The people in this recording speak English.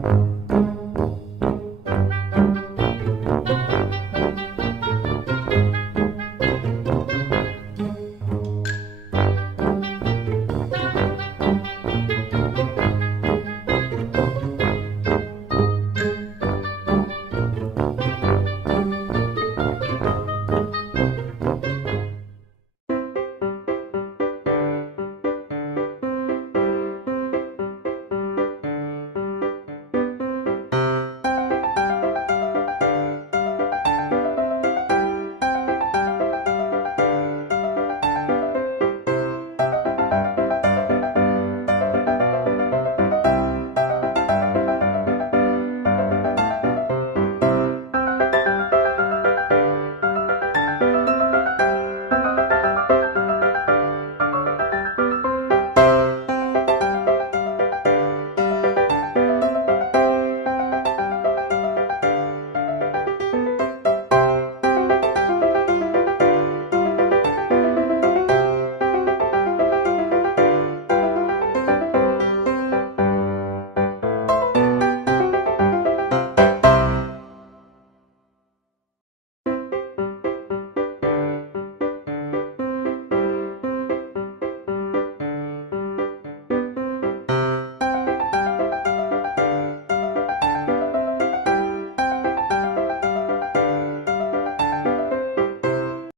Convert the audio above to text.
thank you